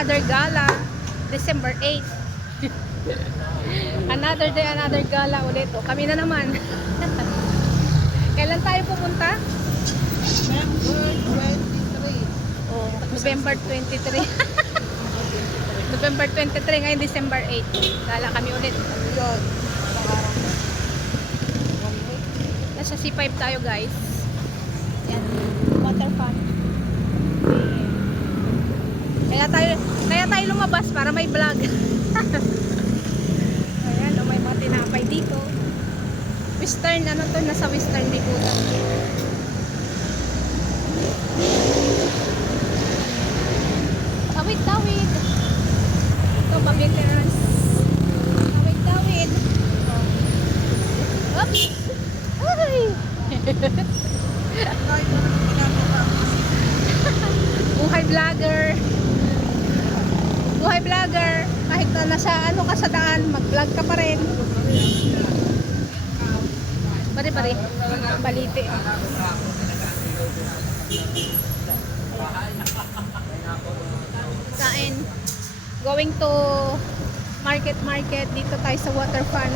another gala. December 8. Another day, another gala ulit. O, kami na naman. Kailan tayo pupunta? November 23. November 23, ngayon December 8. Gala kami ulit. Nasa C5 tayo guys. Yan, water fun. Kaya tayo lumabas para may vlog. Ayan, may mga tinapay dito. Western, ano to? Nasa Western Likutan. Tawid. Ito, pabilis. Tawid. Oops! Ay! Buhay vlogger. Buhay vlogger. Kahit na nasa ano ka sa daan, mag-vlog ka pa rin. Bari. Balite. Kain. Going to market. Dito tayo sa water fun.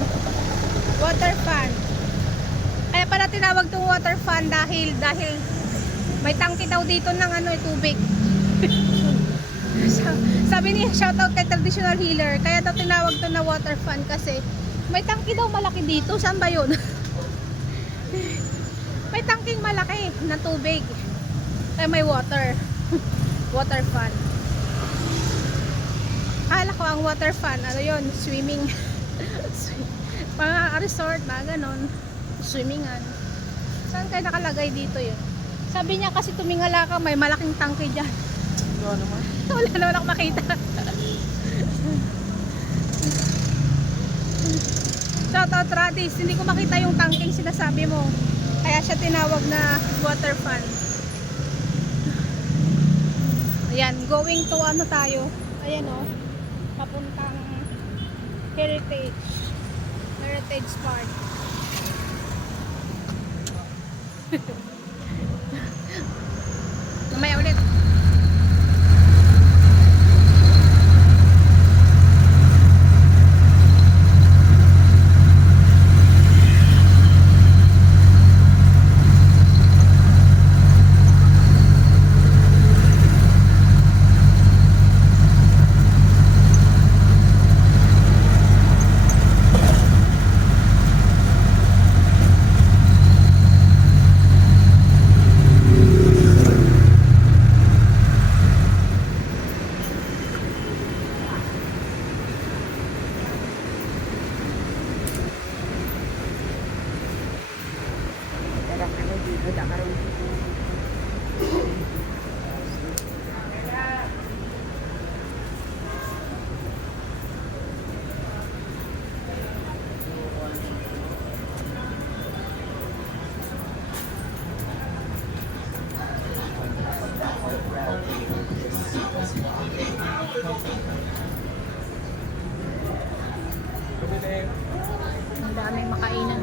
Kaya pala tinawag tong water fun dahil may tangke daw dito ng tubig. Sabi niya, shoutout kay traditional healer. Kaya daw tinawag to na water fun kasi may tangke daw malaki dito. Saan ba yun? May tangking malaki na tubig. Kaya may water. Water fun. Akala ko ang water fun, ano yun? Swimming. Mga resort, mga ganon. Swimmingan. Saan kayo nakalagay dito yun? Sabi niya kasi tumingala ka, may malaking tangke dyan. Wala naman ako makita. Shoutout Radis, hindi ko makita yung tangking sinasabi mo. Kaya siya tinawag na water fun. Ayan, going to ano tayo? Ayan o, papuntang Heritage Park. Mamaya ulit. Ang daming makainan.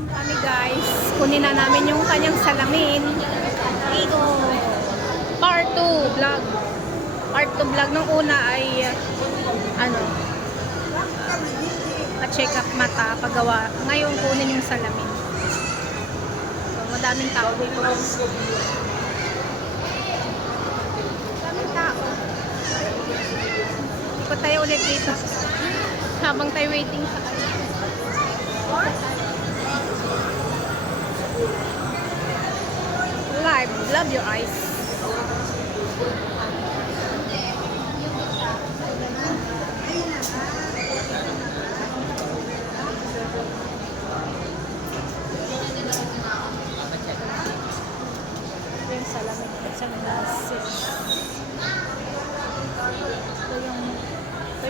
Kami guys, kunin na namin yung kanyang salamin. Ito, part 2 vlog. Part 2 vlog nung una ay pa-check up mata, paggawa. Ngayon kunin yung salamin. So, madaming tao dito. Madaming tao. Ikot tayo ulit dito. Habang tayo waiting sa kanya. Live, love your eyes.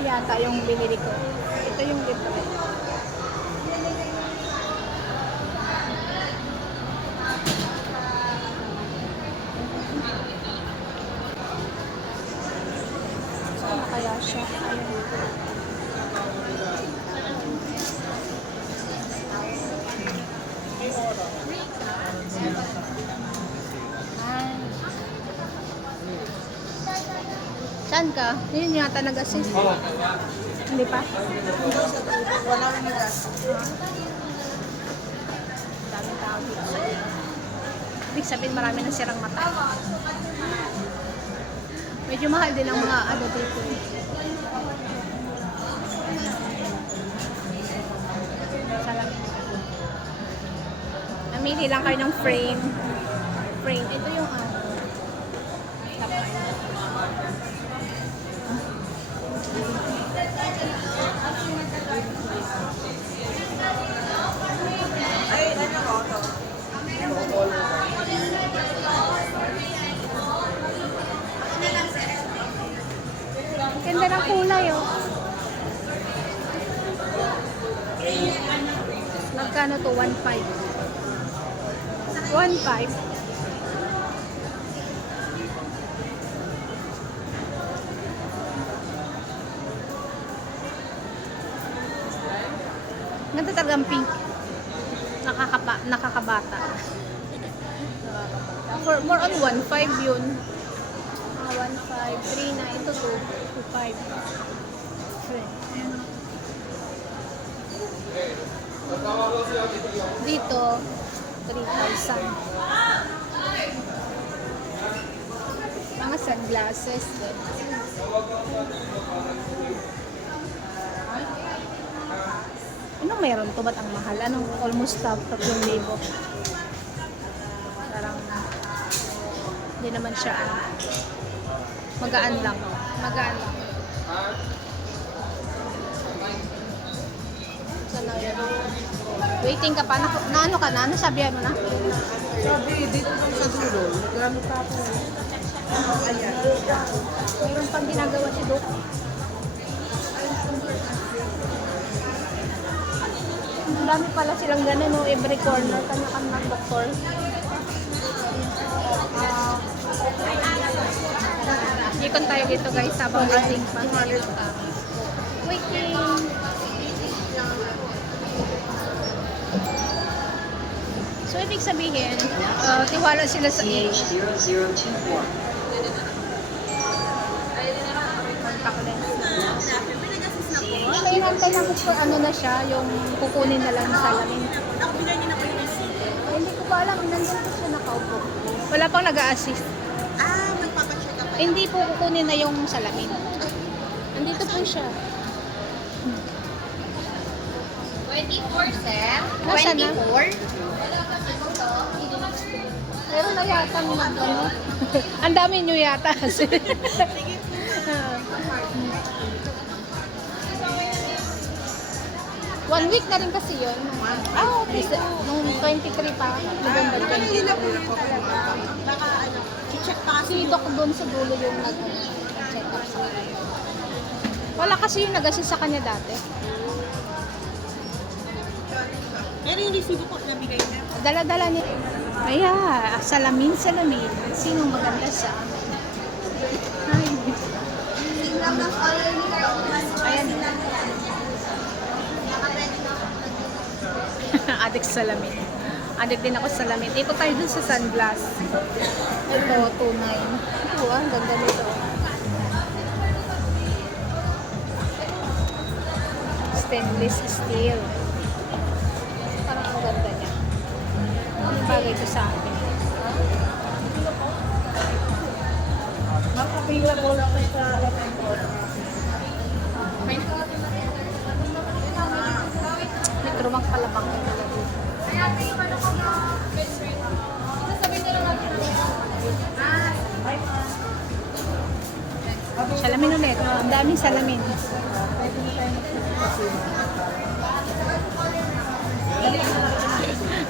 yata yung binili ko. Ito yung libre. Saan na kaya siya? Ayun. Ay. Saan ka? Yun yata nag-assist. Hindi pa? Wala na nag-assist. Daming tao dito. Ibig sabihin marami nang sirang mata. Medyo mahal din ang mga ano dito. Salamin. Namili lang kayo ng frame. Frame. Ito yung ano. Ay, ano ko ito? Ganda ng kulay, oh. Magkano to? 1.5. 1.5. Ganda talagang pink. Nakakabata. For more on 1.5 yun. 1.5, 3 na. Ito 2.5. Dito, 3,000. Mga sunglasses din. Anong meron to? Ba't ang mahal? Anong almost 3,000? Parang hindi naman siya magaan lang. Magaan lang. Sana yun. Waiting ka pa. Na ano ka na? Nasabihan mo na? Sabi, dito lang sa dulo. Gano'n pa ako. Ayan. Mayroon pang ginagawa si Doc. Ang dami pala silang ganun, no? Every corner, kanya-kanya ng doktor. Ikon tayo dito guys, habang waiting pa. Waiting! So, ibig sabihin, tiwala sila sa CH0024. contact lens. Kaya hantay lang kung ano na siya, yung kukunin na lang sa salamin. Nakapila niyo na po yung receipt? Hindi ko pa alam, nandun ko siya nakaupo. Wala pang nag-a-assist. Ah, magpapacheck up pa. Hindi po kukunin na yung salamin. Andito po siya. 24, sir? Nasaan na? 24? Meron na yata ng ano. Ang dami nyo yata. One week na rin kasi yun. Ah, okay. Nung 23 pa. November Ano nila 23. po yun talaga? Baka ano, check pa kasi. Si Doc doon sa dulo yung nag-check up sa kanya. Wala kasi yung nag-assist sa kanya dati. Pero yung resibo po nabigay na. Dala-dala niya. Kaya, salamin. Sinong maganda sa amin? Ay. Ayan. Adik sa salamin. Adik din ako sa salamin. Ito tayo dun sa sunglass. Ito, 2.9. Ito ang ganda nito. Stainless steel. Parang ang ganda niya. Ang bagay ko sa akin. Makapila ko lang sa Nagtruwang palabang ka talaga. Salamin ulit. Ang daming salamin.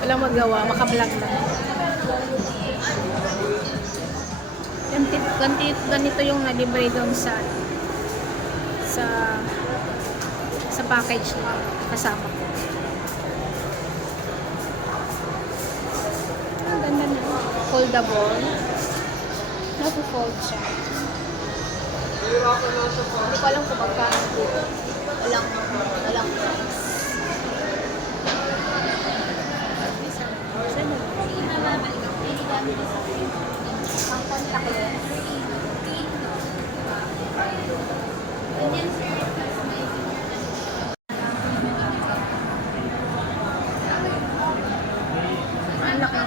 Walang magawa. Makablog lang. Ganito yung nalibre doon sa sa package na kasama ko. Ang ganda na. Foldable. Napo-fold siya. Hindi ko alam kung magkano dito. Walang price. Saan yun? Ang contact lens. Ang laki.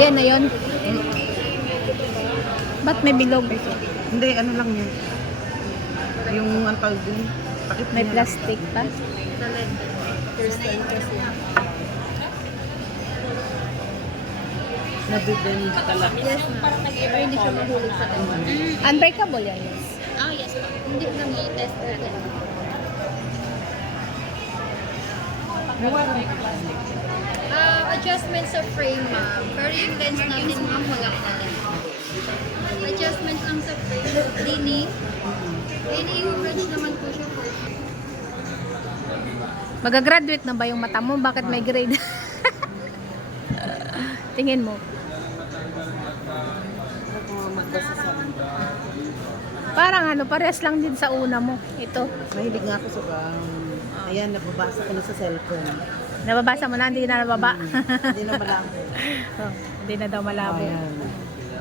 Yan na yun. Ba't may bilog? Hindi, ano lang yun. Yung ang tawag dun. Takip May niya. plastic pa. First time kasi. Nabibend talaga. Yes, parang nag-iba hindi siya mahulog sa Unbreakable yan. Oh, yes. Hindi naman i-test natin. Adjustment sa frame, ma'am. Pero yung lens natin, ma'am, walang na lens. Adjustment lang sa frame. Lining. Lining yung range naman po siya po. Magagraduate na ba yung mata mo? Bakit may grade? Tingin mo. Ako magbasa sa Parang ano, parehas lang din sa una mo. Ito. Mahilig nga ako sa ayan, nababasa ko na sa cellphone. Nababasa mo na, hindi na nababa. Hindi na malabo. Oh, hindi na daw malabo. Ayan.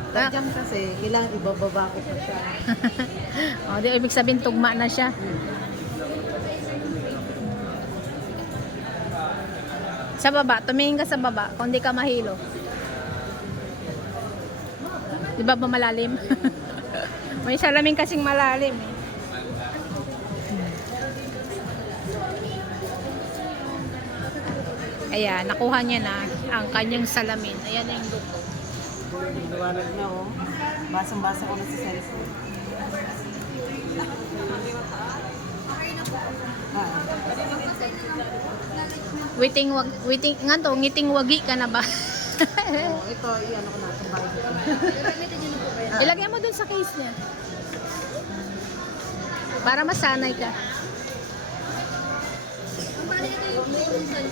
Tadyang kasi, kailangan ibababa ko pa siya. Oh, di ibig sabihin tugma na siya. Sa baba, tumingin ka sa baba kung di ka mahilo. Di ba malalim? May salamin kasing malalim eh. Ayan, nakuha niya na ang kanyang salamin. Ayan na yung look ko. Liwanag na oh. Basang-basa ko na sa cellphone. Waiting, nga to, ngiting wagi ka na ba? Oh, ito, iyan ko na. Tumbay ko. Ilagay mo dun sa case niya. Para masanay ka.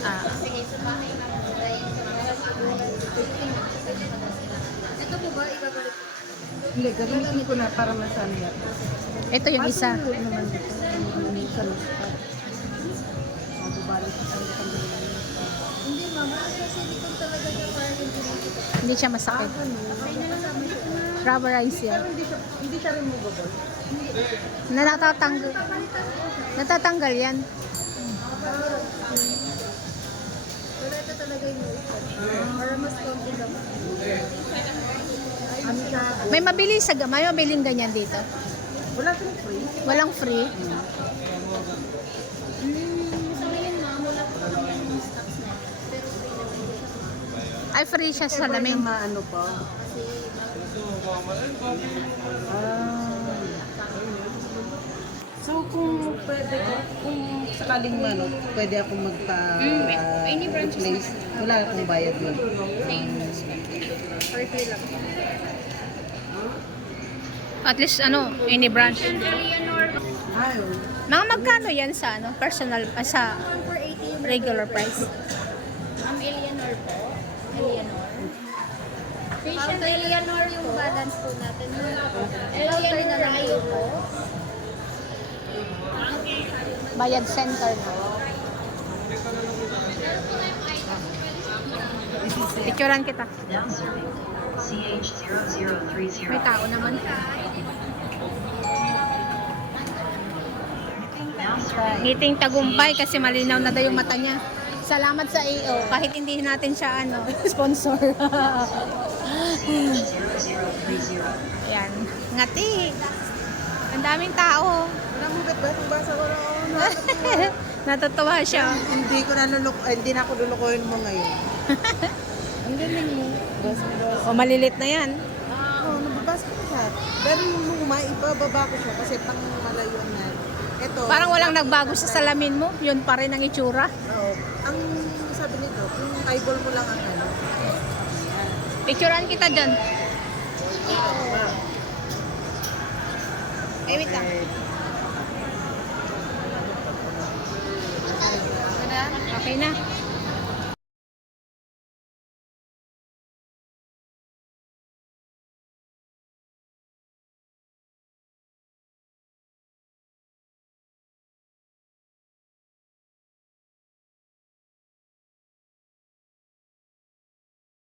Ah. Ito po ba, ibabalik? Hindi, gagamitin ko na para masanay ako. Ito yung isa. Kaso, naman dito. Minsan, mababalik ko sa kanila. Hindi, mama. Kasi hindi ko talaga siya parang hindi ko. Hindi siya masakit. Rubberized yan. Hindi siya removable. Natatanggal. Natatanggal yan. Pero ito talaga yung para mas konti naman. Ano siya? May mabiling ganyan dito. Wala siyang free. Walang free. Sa ngayon, ma'am, wala po kami yung stocks na. Pero free naman siya. Ay, free siya sa Ever na salamin. maano pa. So kung pwede ko, kung sakaling ano, pwede akong any branches replace, wala akong bayad yun. Or free lang. At least, ano, any branch. Eleanor. Ayun. Mga magkano yan sa, ano, personal, sa For 80 yung regular price? Eleanor po. Eleanor. Patient Eleanor yung balance po natin. Eleanor na lang po. Bayad center na. Picturean kita. Now serving CH0030. May tao naman. Now serving Ngiting tagumpay kasi malinaw na daw yung mata niya. Salamat sa AO kahit hindi natin siya ano sponsor. 0030. Ayan. Ngati. Ang daming tao. Wala mo ba't basa ko na Natutuwa siya. hindi na ako lulukoyin mo ngayon. Ang galing mo. O malilit na yan. Oo, nababasa ko siya. Pero yung luma, ibababa ko siya kasi pang malayo na. Ito. Parang walang nagbago sa salamin mo. Yun pa rin ang itsura. Oo. Ang sabi nito, kung eyeball mo lang ang ano, Picturean kita dyan. Wait lang. Okay na.